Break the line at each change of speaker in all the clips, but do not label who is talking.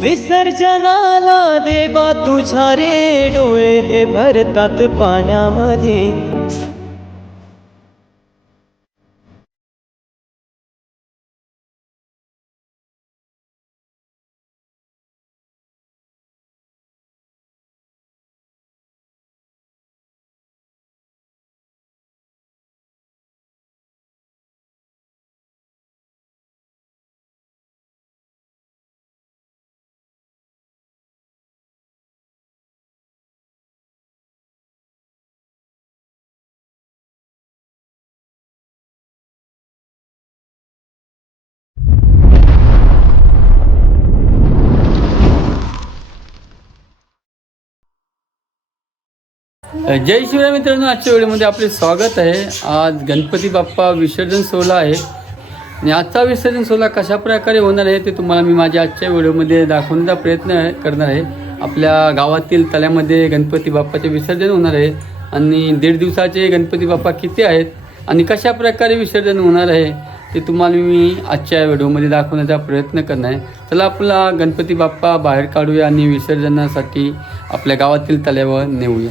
विसर्जनाला देवा तुझा रे डोळे भरतात पाण्यामध्ये.
जय शिवराय मित्रांनो आजच्या वेळेमध्ये आपले स्वागत आहे. आज गणपती बाप्पा विसर्जन सोहळा आहे. आणि आजचा विसर्जन सोहळा कशा प्रकारे होणार आहे ते तुम्हाला मी माझ्या आजच्या व्हिडिओमध्ये दाखवण्याचा प्रयत्न करणार आहे. आपल्या गावातील तल्यामध्ये गणपती बाप्पाचे विसर्जन होणार आहे. आणि दीड दिवसाचे गणपती बाप्पा किती आहेत आणि कशा प्रकारे विसर्जन होणार आहे ते तुम्हाला मी आजच्या व्हिडिओमध्ये दाखवण्याचा प्रयत्न करणार आहे. चला आपला गणपती बाप्पा बाहेर काढूया आणि विसर्जनासाठी आपल्या गावातील तल्यावर नेऊया.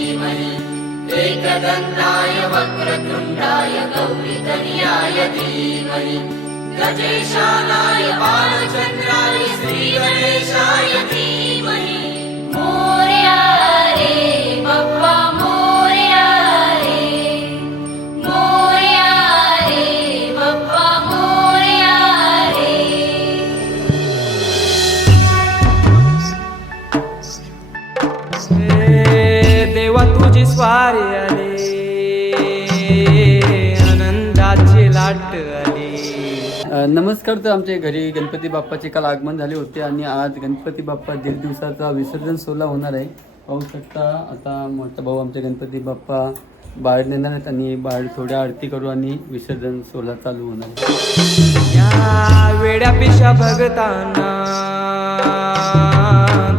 एकदन्ताय
वक्रतुण्डाय गौरितन्याय देवनि गजेशालाय आमचन्द्राय स्त्रीवदेशाय देवनि
भूर्यायेव नमस्कार तर आमच्या घरी गणपती बाप्पाचे काल आगमन झाले होते आणि आज गणपती बाप्पा दीड दिवसाचा विसर्जन सोहळा होणार आहे. पाहू शकता आता मोठा भाऊ आमचे गणपती बाप्पा बाहेर नेणार आहेत आणि बाहेर थोड्या आरती करू आणि विसर्जन सोहळा चालू होणार आहे.
या वेड्या पेशा भगताना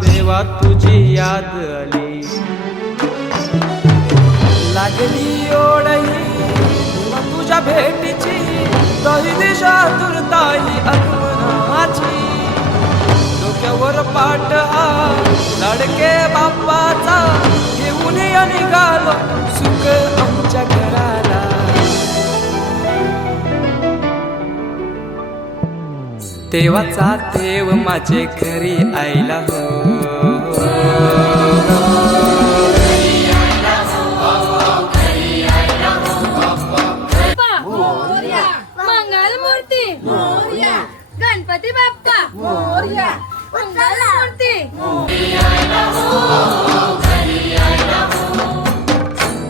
देवा तुझी याद आली. भेटीची दही दिशा तुरताई आगमनाची डोक्यावर पाठ हा लाडके बाप्पाचा घेऊन या निघालो सुख आमच्या घराला. देवाचा देव माझे घरी आईला हो.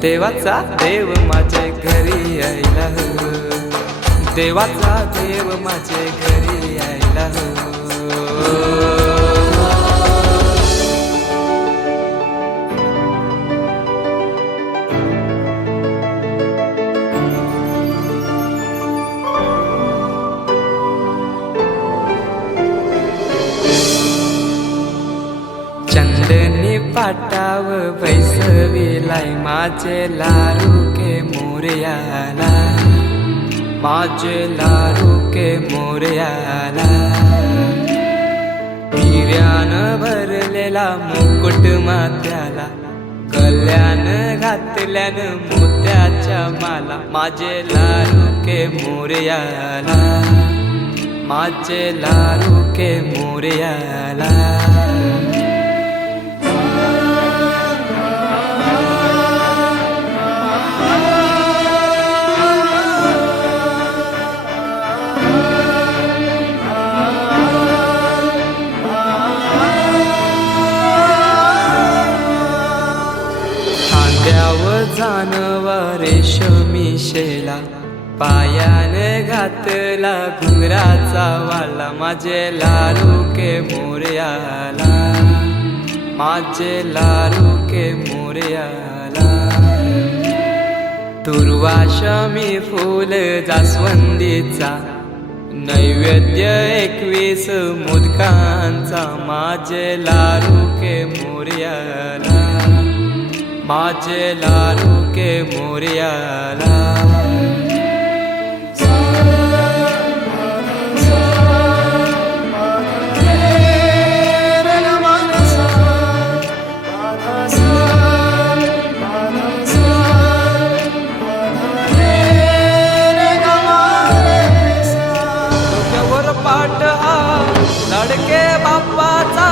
देवाचा देव माझे घरी यायला हो देवाचा देव माझे घरी यायला माझे लारू के मोरयाला माझे लारू के मोरयाला हिऱ्यानं भरलेला मुकुट मात्याला. कल्याण घातल्यान मोत्याच्या माला. माझे लारू के मोरयाला माझे लारू के मोरयाला दिशेला शेला. पायाने घातला घुंगराचा वाला. माझे लारू के मोर्याला. माझे लारू के मोर्याला. दुर्वाशमी फूल जास्वंदीचा. नैवेद्य एकवीस मुदकांचा. माझे लारू के मोर्याला. माझे लालू के मोर्याला डोक्यावर पाट लडके बाप्पाचा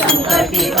ಸಂಕಲ್ಪಿತ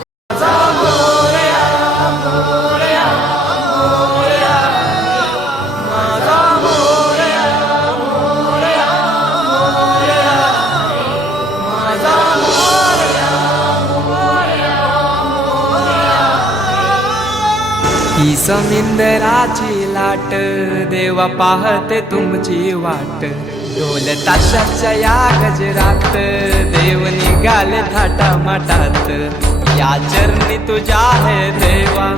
समिंदराची लाट देवा पाहते तुमची वाट. ढोल ताशाच्या या गजरात देव निघाले थाटा माटात या चरणी तुझ्या हे देवा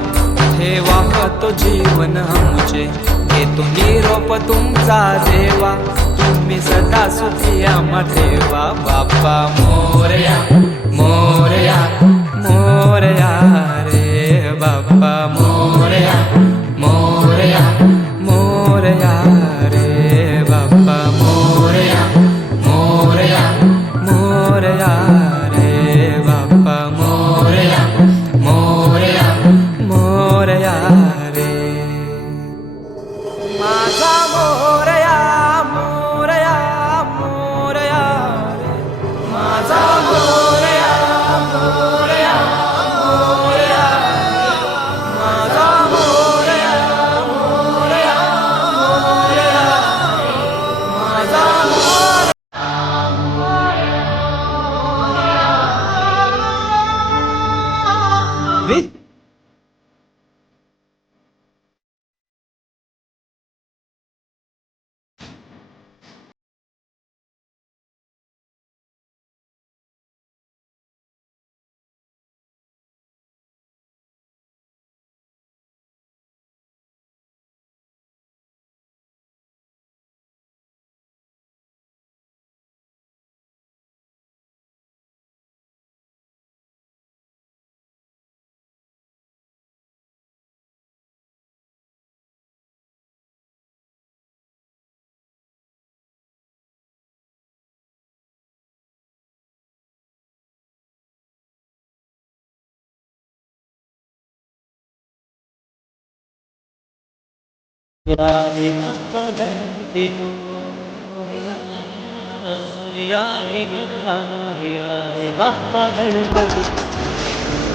ठेवा हो तो जीवन आमचे. घेतो निरोप तुमचा देवा तुम्ही सदा सुखिया आम्हा ठेवा. बाप्पा मोरया.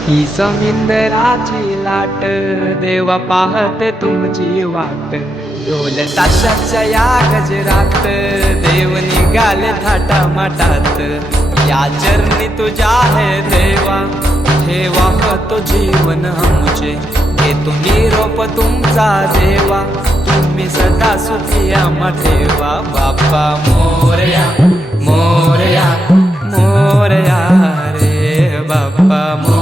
ही समिंदराची लाट देवा पाहत तुमची वाट। ढोल ताशाच्या या गजरात देव निघाले थाटा माटात या चरणी तुझ्या आहे देवा ठेवा तो जीवन आमचे। तुम्ही रोप तुमचा देवा तुम्ही सदा सुखी आम्हा देवा बाप्पा मोरया मोरया मोरया रे. बाप्पा मोर